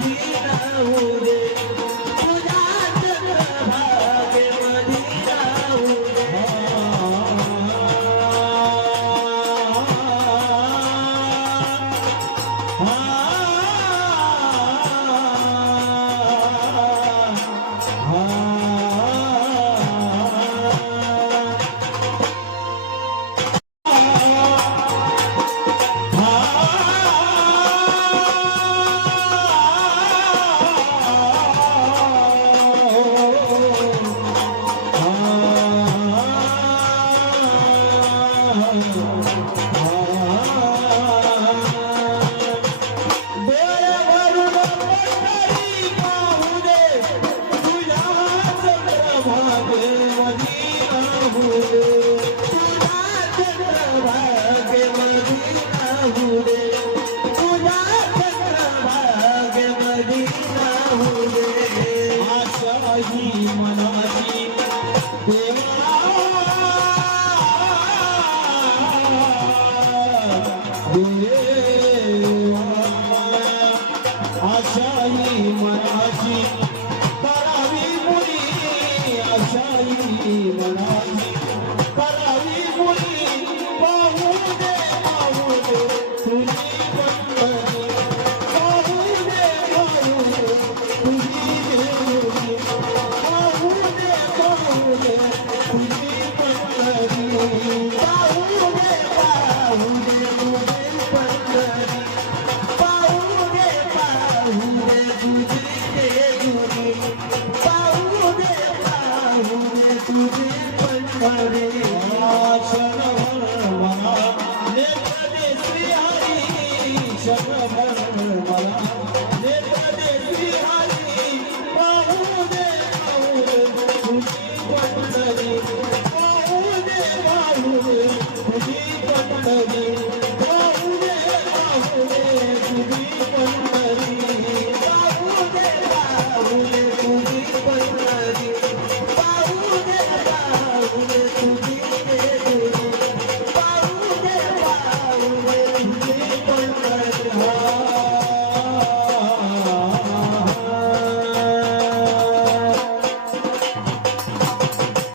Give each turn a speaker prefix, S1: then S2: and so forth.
S1: ಮದೀನಾ ಓದಿ Hare